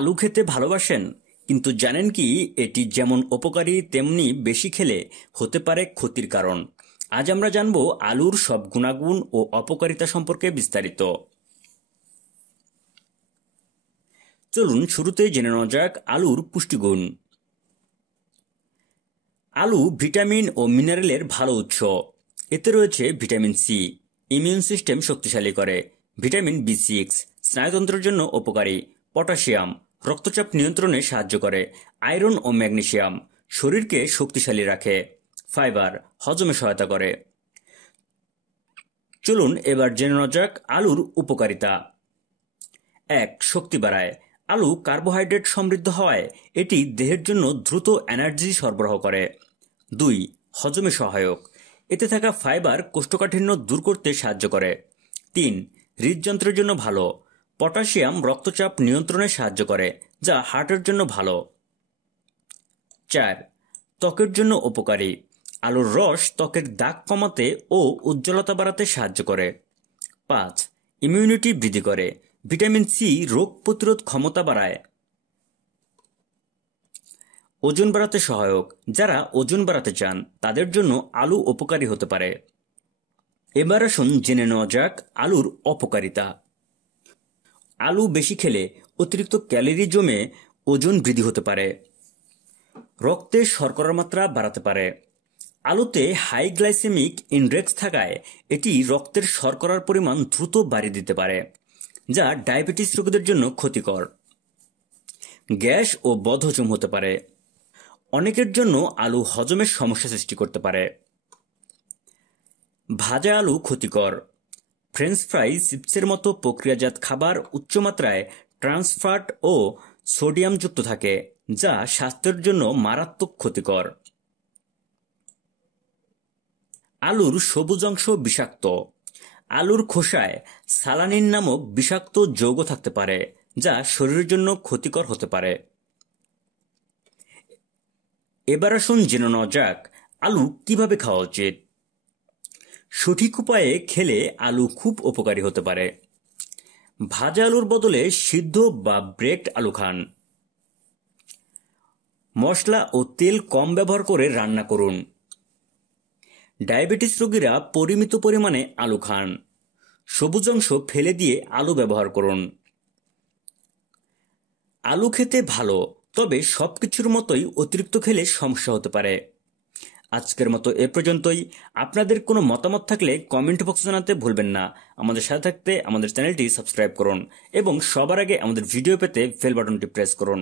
আলু খেতে ভালোবাসেন, কিন্তু জানেন কি এটি যেমন উপকারী তেমনি বেশি খেলে হতে পারে ক্ষতির কারণ। আজ আমরা জানব আলুর সব গুণাগুণ ও অপকারিতা সম্পর্কে বিস্তারিত। চলুন শুরুতেই জেনে নেওয়া যাক আলুর পুষ্টিগুণ। আলু ভিটামিন ও মিনারেলের ভালো উৎস। এতে রয়েছে ভিটামিন সি, ইমিউন সিস্টেম শক্তিশালী করে; ভিটামিন বি6, স্নায়ুতন্ত্রের জন্য উপকারী; পটাশিয়াম, রক্তচাপ নিয়ন্ত্রণে সাহায্য করে; আয়রন ও ম্যাগনেসিয়াম, শরীরকে শক্তিশালী রাখে; ফাইবার, হজমে সহায়তা করে। চলুন এবার জেনে নেওয়া যাক আলুর উপকারিতা। 1. শক্তি বাড়ায়। আলু কার্বোহাইড্রেট সমৃদ্ধ হওয়ায় এটি দেহের জন্য দ্রুত এনার্জি সরবরাহ করে। 2. হজমে সহায়ক। এতে থাকা ফাইবার কোষ্ঠকাঠিন্য দূর করতে সাহায্য করে। 3. হৃদযন্ত্রের জন্য ভালো। পটাশিয়াম রক্তচাপ নিয়ন্ত্রণে সাহায্য করে, যা হার্টের জন্য ভালো। 4. ত্বকের জন্য উপকারী। আলুর রস ত্বকের দাগ কমাতে ও উজ্জ্বলতা বাড়াতে সাহায্য করে। 5. ইমিউনিটি বৃদ্ধি করে। ভিটামিন সি রোগ প্রতিরোধ ক্ষমতা বাড়ায়। ওজন বাড়াতে সহায়ক। যারা ওজন বাড়াতে চান তাদের জন্য আলু উপকারী হতে পারে। এবার আসুন জেনে নেওয়া যাক আলুর অপকারিতা। আলু বেশি খেলে অতিরিক্ত ক্যালোরি জমে ওজন বৃদ্ধি হতে পারে। রক্তে শর্করার মাত্রা বাড়াতে পারে। আলুতে হাই গ্লাইসেমিক ইনডেক্স থাকায় এটি রক্তের শর্করার পরিমাণ দ্রুত বাড়িয়ে দিতে পারে, যা ডায়াবেটিস রোগীদের জন্য ক্ষতিকর। গ্যাস ও বদহজম হতে পারে। অনেকের জন্য আলু হজমের সমস্যা সৃষ্টি করতে পারে। ভাজা আলু ক্ষতিকর। ফ্রেঞ্চ ফ্রাই, চিপসের মতো প্রক্রিয়াজাত খাবার উচ্চমাত্রায় ট্রান্সফ্যাট ও সোডিয়াম যুক্ত থাকে, যা স্বাস্থ্যের জন্য মারাত্মক ক্ষতিকর। আলুর সবুজ অংশ বিষাক্ত। আলুর খোসায় সালানিন নামক বিষাক্ত যৌগ থাকতে পারে, যা শরীরের জন্য ক্ষতিকর হতে পারে। এবার আসুন জেনে নেওয়া যাক আলু কিভাবে খাওয়া উচিত। সঠিক উপায়ে খেলে আলু খুব উপকারী হতে পারে। ভাজা আলুর বদলে সিদ্ধ বা ব্রেকড আলু খান। মশলা ও তেল কম ব্যবহার করে রান্না করুন। ডায়াবেটিস রোগীরা পরিমিত পরিমাণে আলু খান। সবুজ অংশ ফেলে দিয়ে আলু ব্যবহার করুন। আলু খেতে ভালো, তবে সবকিছুর মতোই অতিরিক্ত খেলে সমস্যা হতে পারে। আজকের মতো এ পর্যন্তই। আপনাদের কোনো মতামত থাকলে কমেন্ট বক্সে জানাতে ভুলবেন না। আমাদের সাথে থাকতে আমাদের চ্যানেলটি সাবস্ক্রাইব করুন এবং সবার আগে আমাদের ভিডিও পেতে বেল বাটনটি প্রেস করুন।